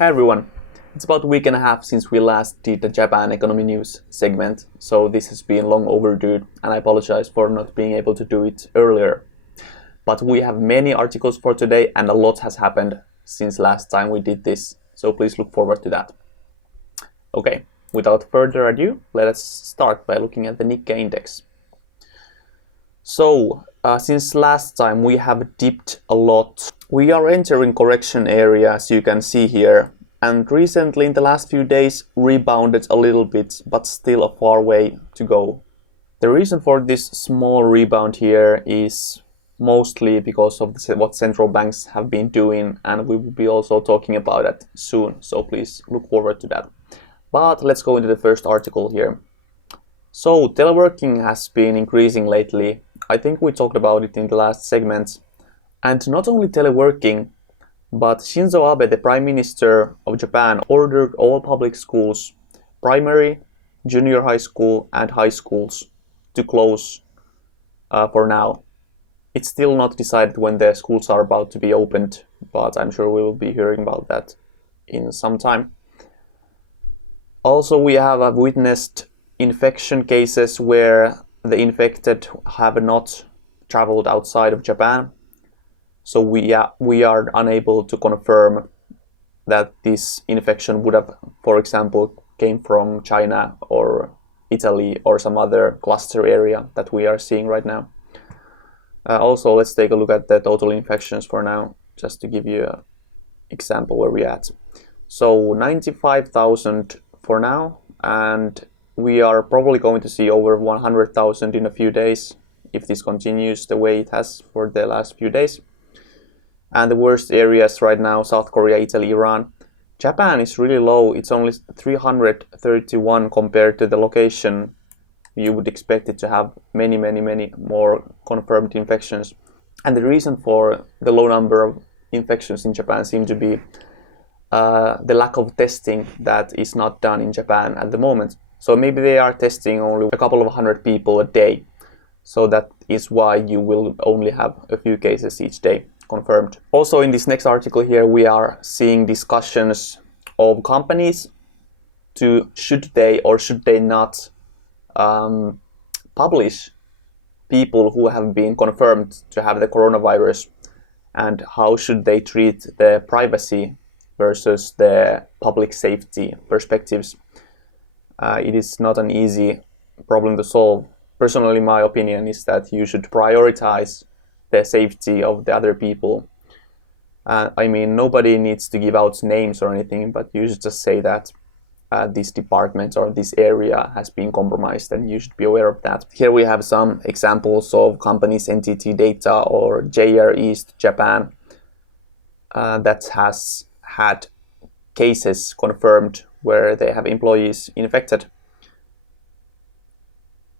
Hi everyone. It's about a week and a half since we last did the Japan economy news segment, so this has been long overdue and I apologize for not being able to do it earlier. But we have many articles for today and a lot has happened since last time we did this, so please look forward to that. Okay, without further ado, let us start by looking at the Nikkei index. So, since last time we have dipped a lot. We are entering correction area, as you can see here, and recently in the last few days rebounded a little bit, but still a far way to go. The reason for this small rebound here is mostly because of what central banks have been doing, and we will be also talking about that soon, so please look forward to that. But let's go into the first article here. So, teleworking has been increasing lately. I think we talked about it in the last segment. And not only teleworking, but Shinzo Abe, the Prime Minister of Japan, ordered all public schools, primary, junior high school and high schools, to close for now. It's still not decided when the schools are about to be opened, but I'm sure we will be hearing about that in some time. Also, we have witnessed infection cases where the infected have not traveled outside of Japan. So we are unable to confirm that this infection would have, for example, came from China or Italy or some other cluster area that we are seeing right now. Also, let's take a look at the total infections for now, just to give you an example where we're at. So 95,000 for now, and we are probably going to see over 100,000 in a few days if this continues the way it has for the last few days. And the worst areas right now, South Korea, Italy, Iran. Japan is really low. It's only 331 compared to the location. You would expect it to have many more confirmed infections. And the reason for the low number of infections in Japan seems to be the lack of testing that is not done in Japan at the moment. So maybe they are testing only a couple of hundred people a day. So that is why you will only have a few cases each day confirmed. Also, in this next article here, we are seeing discussions of companies to should they or should they not publish people who have been confirmed to have the coronavirus, and how should they treat the privacy versus the public safety perspectives. It is not an easy problem to solve. Personally, my opinion is that you should prioritize the safety of the other people. I mean, nobody needs to give out names or anything, but you should just say that this department or this area has been compromised, and you should be aware of that. Here we have some examples of companies, NTT Data or JR East Japan, that has had cases confirmed where they have employees infected.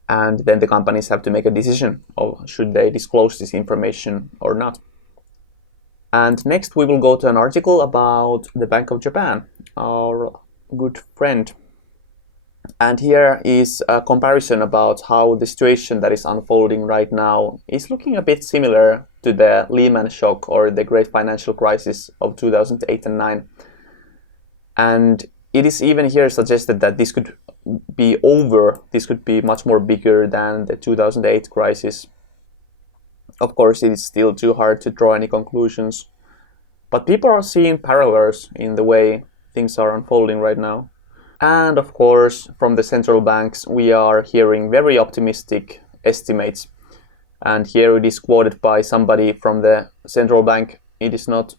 And then the companies have to make a decision of should they disclose this information or not. And next we will go to an article about the Bank of Japan, our good friend. And here is a comparison about how the situation that is unfolding right now is looking a bit similar to the Lehman shock or the great financial crisis of 2008 and 9. And it is even here suggested that this could be over, this could be much more bigger than the 2008 crisis. Of course, it is still too hard to draw any conclusions, but people are seeing parallels in the way things are unfolding right now. And of course, from the central banks, we are hearing very optimistic estimates. And here it is quoted by somebody from the central bank. It is not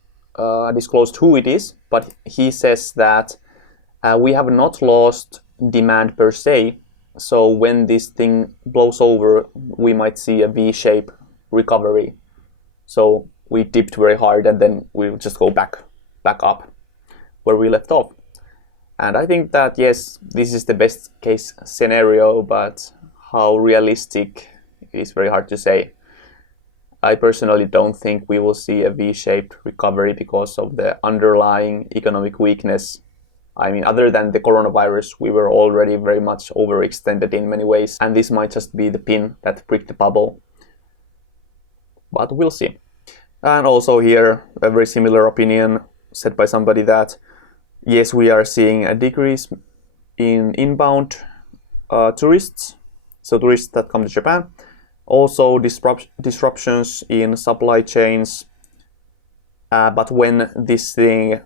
disclosed who it is, but he says that we have not lost demand per se. So when this thing blows over, we might see a V-shape recovery. So we dipped very hard and then we'll just go back up where we left off. And I think that yes, this is the best case scenario, but how realistic is very hard to say. I personally don't think we will see a V-shaped recovery because of the underlying economic weakness. I mean, other than the coronavirus, we were already very much overextended in many ways, and this might just be the pin that pricked the bubble. But we'll see. And also here, a very similar opinion said by somebody that yes, we are seeing a decrease in inbound tourists, so tourists that come to Japan. Also disruptions in supply chains, but when this thing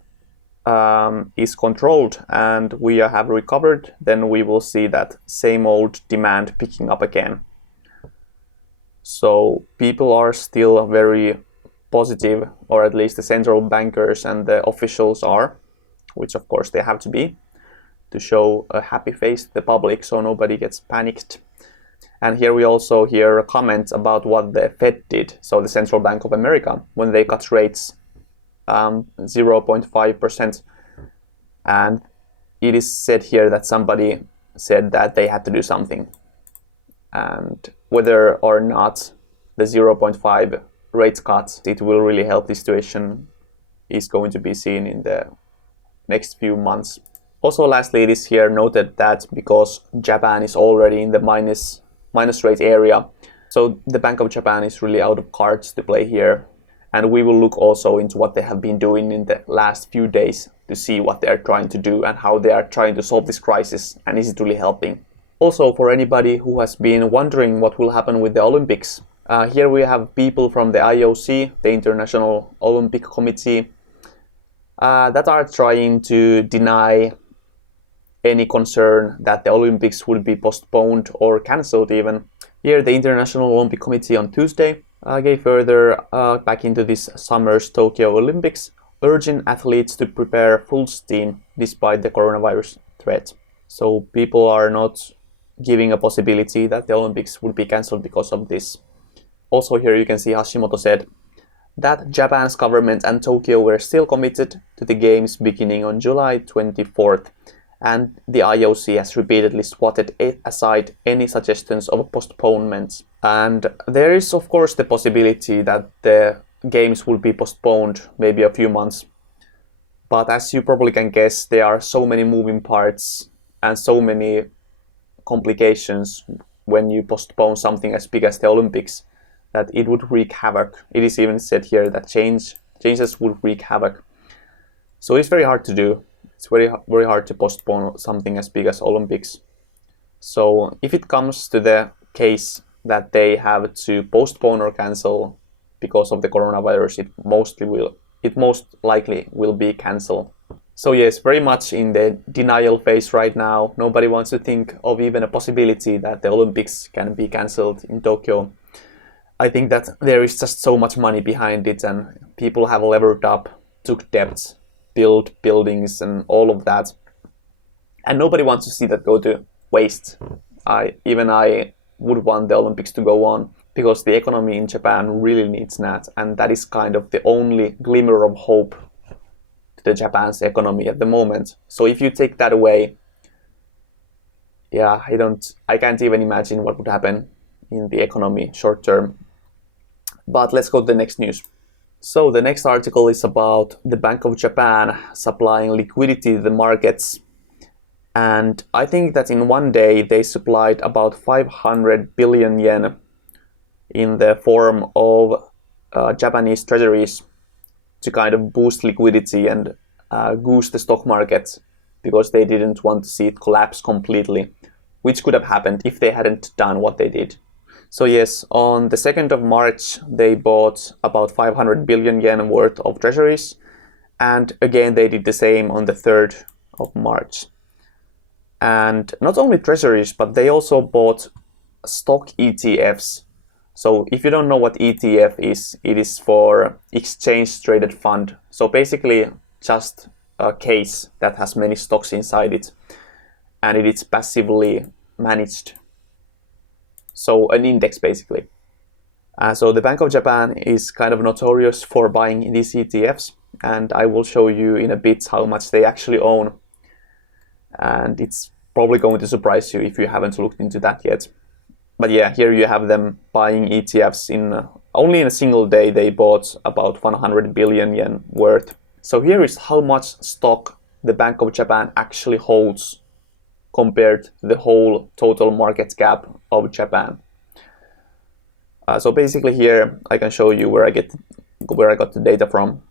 is controlled and we have recovered, then we will see that same old demand picking up again. So people are still very positive, or at least the central bankers and the officials are, which of course they have to be, to show a happy face to the public so nobody gets panicked. And here we also hear comments about what the Fed did, so the Central Bank of America, when they cut rates 0.5%. And it is said here that somebody said that they had to do something. And whether or not the 0.5 rate cut, it will really help the situation, is going to be seen in the next few months. Also, lastly, it is here noted that because Japan is already in the minus rate area, so the Bank of Japan is really out of cards to play here. And we will look also into what they have been doing in the last few days to see what they are trying to do and how they are trying to solve this crisis, and is it really helping. Also, for anybody who has been wondering what will happen with the Olympics, here we have people from the IOC, the International Olympic Committee, that are trying to deny any concern that the Olympics would be postponed or cancelled even. Here the International Olympic Committee on Tuesday gave further back into this summer's Tokyo Olympics, urging athletes to prepare full steam despite the coronavirus threat. So people are not giving a possibility that the Olympics would be cancelled because of this. Also here you can see Hashimoto said that Japan's government and Tokyo were still committed to the games beginning on July 24th, and the IOC has repeatedly swatted aside any suggestions of postponements. And there is of course the possibility that the games will be postponed maybe a few months. But as you probably can guess, there are so many moving parts and so many complications when you postpone something as big as the Olympics that it would wreak havoc. It is even said here that changes would wreak havoc. So it's very hard to do. It's very hard to postpone something as big as Olympics. So if it comes to the case that they have to postpone or cancel because of the coronavirus, it most likely will be cancelled. So yes, very much in the denial phase right now. Nobody wants to think of even a possibility that the Olympics can be cancelled in Tokyo. I think that there is just so much money behind it, and people have levered up, took debts, built buildings and all of that. And nobody wants to see that go to waste. I would want the Olympics to go on because the economy in Japan really needs that, and that is kind of the only glimmer of hope to the Japan's economy at the moment. So if you take that away, yeah, I can't even imagine what would happen in the economy short term. But let's go to the next news. So the next article is about the Bank of Japan supplying liquidity to the markets. And I think that in one day they supplied about 500 billion yen in the form of Japanese treasuries to kind of boost liquidity and goose the stock market, because they didn't want to see it collapse completely, which could have happened if they hadn't done what they did. So yes, on the 2nd of March, they bought about 500 billion yen worth of treasuries. And again, they did the same on the 3rd of March. And not only treasuries, but they also bought stock ETFs. So if you don't know what ETF is, it is for exchange traded fund. So basically just a case that has many stocks inside it, and it is passively managed. So an index basically. So the Bank of Japan is kind of notorious for buying these ETFs, and I will show you in a bit how much they actually own. And it's probably going to surprise you if you haven't looked into that yet. But yeah, here you have them buying ETFs only in a single day. They bought about 100 billion yen worth. So here is how much stock the Bank of Japan actually holds compared to the whole total market cap of Japan. So basically here I can show you where I got the data from.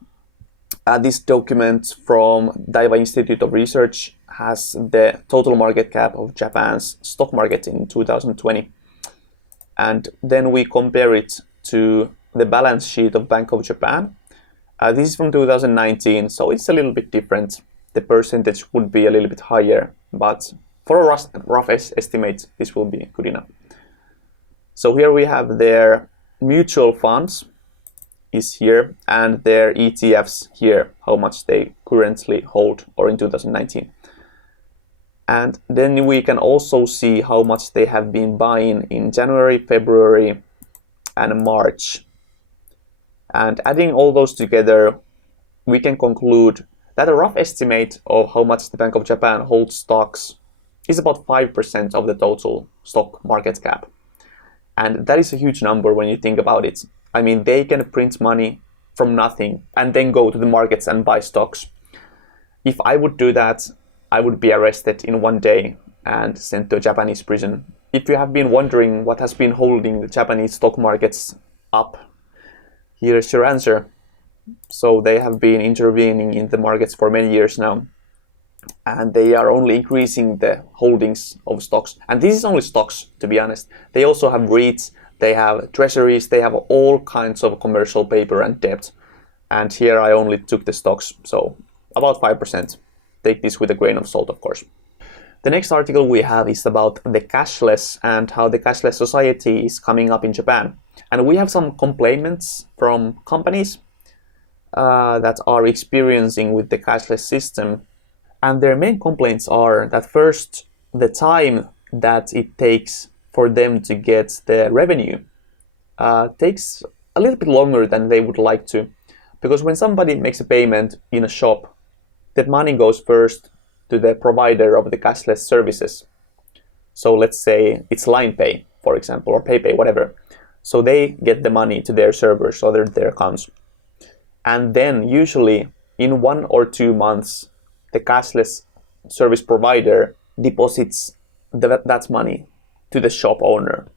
This document from Daiwa Institute of Research has the total market cap of Japan's stock market in 2020. And then we compare it to the balance sheet of Bank of Japan. This is from 2019, so it's a little bit different. The percentage would be a little bit higher, but for a rough estimate, this will be good enough. So here we have their mutual funds is here, and their ETFs here, how much they currently hold, or in 2019. And then we can also see how much they have been buying in January, February, and March. And adding all those together, we can conclude that a rough estimate of how much the Bank of Japan holds stocks is about 5% of the total stock market cap. And that is a huge number when you think about it. I mean, they can print money from nothing and then go to the markets and buy stocks. If I would do that, I would be arrested in one day and sent to a Japanese prison. If you have been wondering what has been holding the Japanese stock markets up, here's your answer. So they have been intervening in the markets for many years now, and they are only increasing the holdings of stocks. And this is only stocks, to be honest. They also have REITs, they have treasuries, they have all kinds of commercial paper and debt. And here I only took the stocks, so about 5%. Take this with a grain of salt, of course. The next article we have is about the cashless and how the cashless society is coming up in Japan. And we have some complaints from companies that are experiencing with the cashless system. And their main complaints are that first, the time that it takes for them to get the revenue takes a little bit longer than they would like to. Because when somebody makes a payment in a shop, that money goes first to the provider of the cashless services. So let's say it's Line Pay, for example, or PayPay, whatever. So they get the money to their servers or their accounts. And then usually in 1 or 2 months, the cashless service provider deposits that money to the shop owner.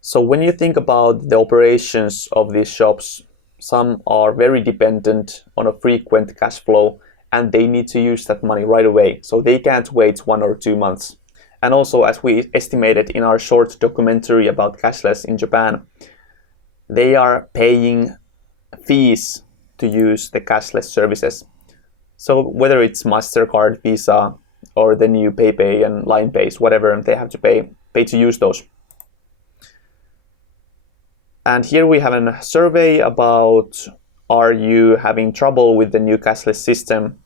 So when you think about the operations of these shops, some are very dependent on a frequent cash flow, and they need to use that money right away. So they can't wait 1 or 2 months. And also, as we estimated in our short documentary about cashless in Japan, they are paying fees to use the cashless services. So whether it's MasterCard, Visa, or the new PayPay and Line Pays, whatever, they have to pay to use those. And here we have a survey about, are you having trouble with the new cashless system?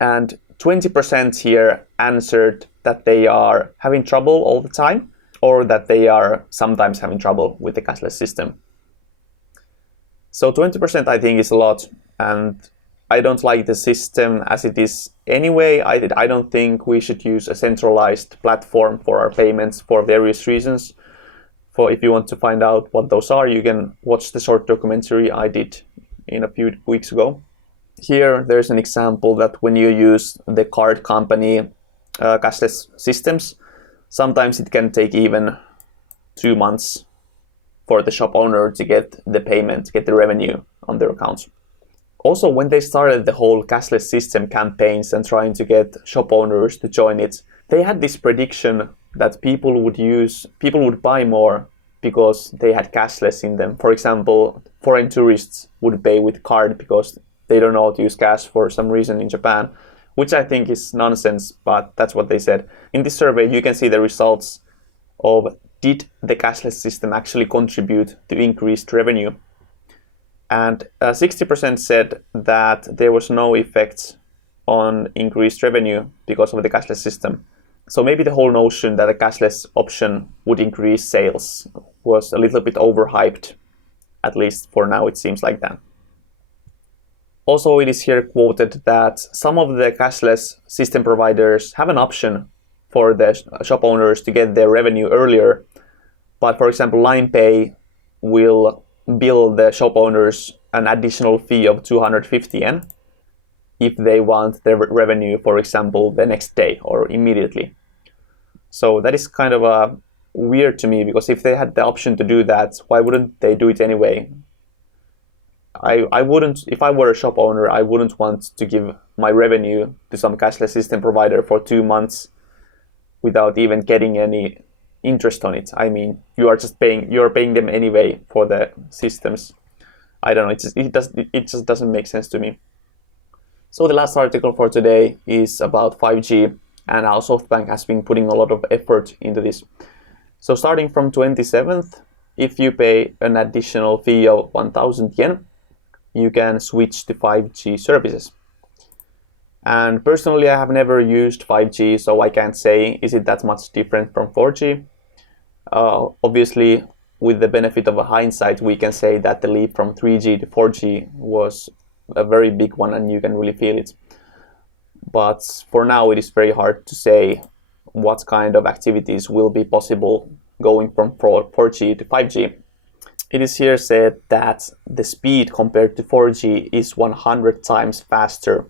And 20% here answered that they are having trouble all the time, or that they are sometimes having trouble with the cashless system. So 20% I think is a lot, and I don't like the system as it is anyway. I don't think we should use a centralized platform for our payments for various reasons. If you want to find out what those are, you can watch the short documentary I did in a few weeks ago. Here there's an example that when you use the card company cashless systems, sometimes it can take even 2 months for the shop owner to get the payment, get the revenue on their accounts. Also, when they started the whole cashless system campaigns and trying to get shop owners to join it, they had this prediction that people would buy more because they had cashless in them. For example, foreign tourists would pay with card because they don't know how to use cash for some reason in Japan, which I think is nonsense, but that's what they said. In this survey, you can see the results of did the cashless system actually contribute to increased revenue. And 60% said that there was no effect on increased revenue because of the cashless system. So maybe the whole notion that a cashless option would increase sales was a little bit overhyped. At least for now it seems like that. Also, it is here quoted that some of the cashless system providers have an option for the shop owners to get their revenue earlier. But for example, Line Pay will bill the shop owners an additional fee of 250 yen if they want their revenue, for example, the next day or immediately. So that is kind of weird to me, because if they had the option to do that, why wouldn't they do it anyway? I wouldn't, if I were a shop owner, I wouldn't want to give my revenue to some cashless system provider for 2 months without even getting any interest on it. I mean, you're paying them anyway for the systems. I don't know, it just doesn't make sense to me. So the last article for today is about 5G and how SoftBank has been putting a lot of effort into this. So starting from 27th, if you pay an additional fee of 1,000 yen, you can switch to 5G services. And personally, I have never used 5G, so I can't say is it that much different from 4G. Obviously, with the benefit of a hindsight, we can say that the leap from 3G to 4G was a very big one, and you can really feel it. But for now, it is very hard to say what kind of activities will be possible going from 4G to 5G. It is here said that the speed compared to 4G is 100 times faster.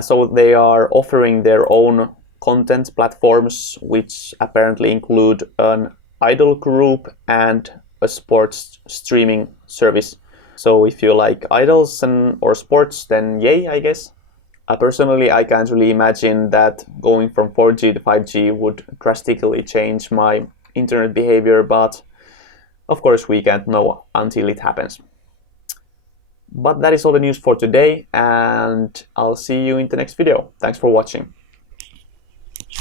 So they are offering their own content platforms, which apparently include an idol group and a sports streaming service. So if you like idols or sports, then yay, I guess. Personally, I can't really imagine that going from 4G to 5G would drastically change my internet behavior, but of course we can't know until it happens. But that is all the news for today, and I'll see you in the next video. Thanks for watching.